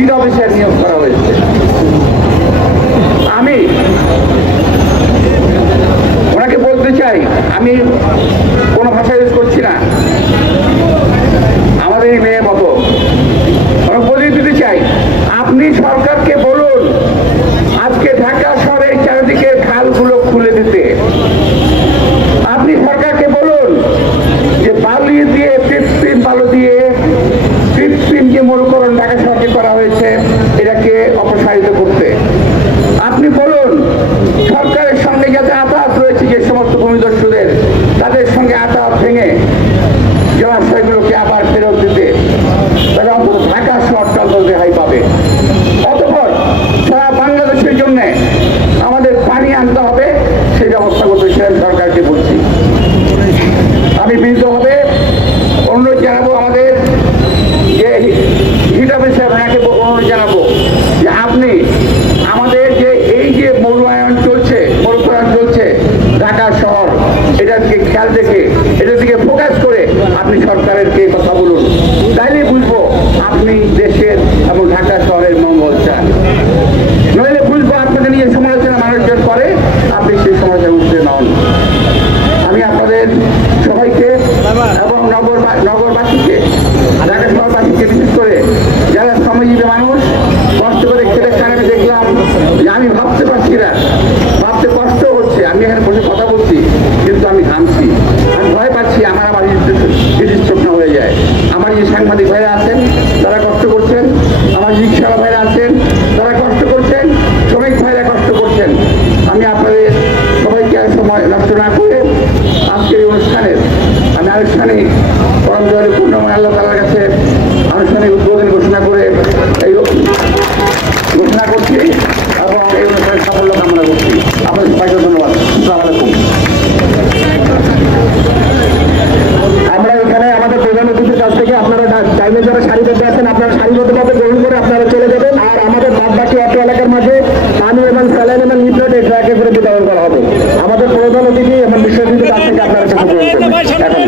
Hit officer নিয়োগ করা হয়েছে। আমি ওনাকে বলতে চাই, আমি কোনো ভাষা ইউজ করছি না, আমাদের এই মেয়ের মতো ওনাকে বলে দিতে চাই, আপনি সরকারকে বলুন আজকে ঢাকা শহরের চারিদিকে খালগুলো খুলে দিতে। আপনি সরকারকে বলুন যে বালি দিয়ে কৃত্রিম বালু দিয়ে কৃত্রিম যে মরুকরণ ঢাকা শহরকে করা হয়েছে এটাকে অপসারিত করতে। আপনি বলুন সরকারের সঙ্গে যাতে আতাহাত রয়েছে যে সমস্ত ভূমিদস্যুদের, তাদের সঙ্গে আতাহাত ভেঙে জলাশয়গুলোকে আবার ফেরত দিতে, তারা অন্তত ঢাকা শহরটা অন্তত রেহাই পাবে। অতঃপর সারা বাংলাদেশের জন্য আমাদের পানি আনতে হবে, সেই ব্যবস্থা করতে সরকারকে বলছি। আমি বিনীতভাবে অনুরোধ জানাবো আমাদের যে হিট অফিসার ওনাকে অনুরোধ জানাবো যে আপনি আমাদের যে এই যে মরুকরণ চলছে ঢাকা শহর, এটার দিকে খেয়াল রেখে এটার দিকে ফোকাস করে আপনি সরকারেরকে কথা বলুন, তাইলে বুঝবো আপনি দেশের এবং ঢাকা শহরের মঙ্গল চান। নইলে বুঝবো আপনাকে নিয়ে সমালোচনা মানুষজন করে, আপনি সেই সমালোচনা উঠতে নন। আমি আপনাদের সবাইকে এবং নগরবাসীকে, ঢাকা শহরবাসীকে বিশেষ করে যারা শ্রমজীবী মানুষ কষ্ট করে খেতে খান, আমি দেখলাম যে আমি ভাবতে পারছি না, ভাবতে কষ্ট হচ্ছে। আমি এখানে বসে কথা বলছি কিন্তু আমি ঘামছি, আমি ভয় পাচ্ছি আমার হৃদস্পৃষ্ট হয়ে যায়। আমার যে সাংবাদিক ভাইরা আছেন তারা কষ্ট করছেন, আমার রিক্সাওয়ালা ভাইরা আছেন তারা কষ্ট করছেন, শ্রমিক ভাইরা কষ্ট করছেন। আমি আপনাদের সবাইকে সময় নষ্ট না করে আজকের এই অনুষ্ঠানের আমি আনুষ্ঠানিক পরম দয়ালু পূর্ণময় আল্লাহ তাআলার কাছে আনুষ্ঠানিক উদ্বোধন ঘোষণা করে এই ঘোষণা করছি এবং এই অনুষ্ঠানের সাফল্য কামনা করছি। আপনাদের সবাইকে ধন্যবাদ। আসসালামু আলাইকুম। আমরা এখানে আমাদের প্রধান অতিথির কাছ থেকে আপনারা চাইলে যারা সারিবদ্ধ আছেন আপনারা সারিবদ্ধভাবে গ্রহণ করে আপনারা চলে যাবেন, আর আমাদের বাদবাকি অটো এলাকার মাঝে পানি এবং স্যালাইন এবং লিফলেট এই ট্রাকে করে বিতরণ করা হবে। আমাদের প্রধান অতিথি এবং বিশ্ববিদ্যালয়ের কাছ থেকে আপনারা কাছে গ্রহণ করবেন।